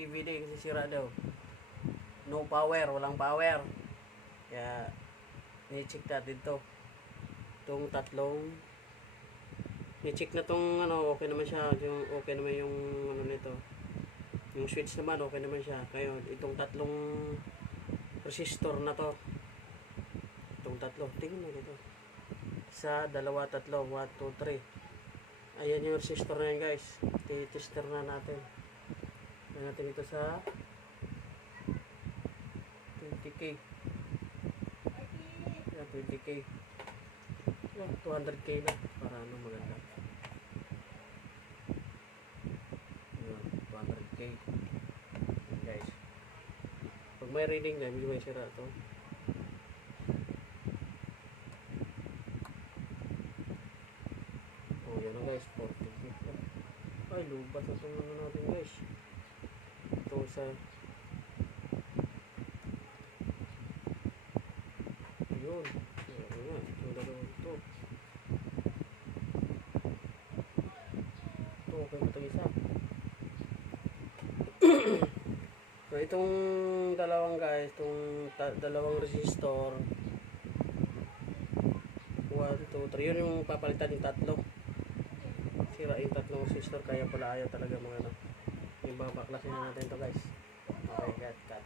DVD kasi sira daw. No power, walang power. Kaya ni-check natin to. Itong tatlong ni-check na tong ano, okay naman siya. Yung okay naman yung ano nito. Yung switch naman okay naman siya. Kaya itong tatlong resistor na to. Itong tatlo, tingnan mo dito. Isa, dalawa, tatlo, 1, 2, 3. Ayan yung resistor na yan, guys. Tester na natin. Ayan natin ito sa 20k. Ayan, 20k. Ayan, 200k na. Para ano maganda. Ayan, 200k. Ayan, guys. Pag may reading na, medyo may sira ito. Oh, yan na guys, 40k. Ay, lubat na itong ano natin guys. Ito sa yun. Ayan, itong dalawang ito. Ito, okay ba ito isa? So, itong dalawang guys, itong dalawang resistor 1, 2, 3, yun yung papalitan yung tatlo. Sira yung tatlong resistor, kaya pala ayaw talaga mga ano. Yung babaklasin na natin ito guys. Okay, cut.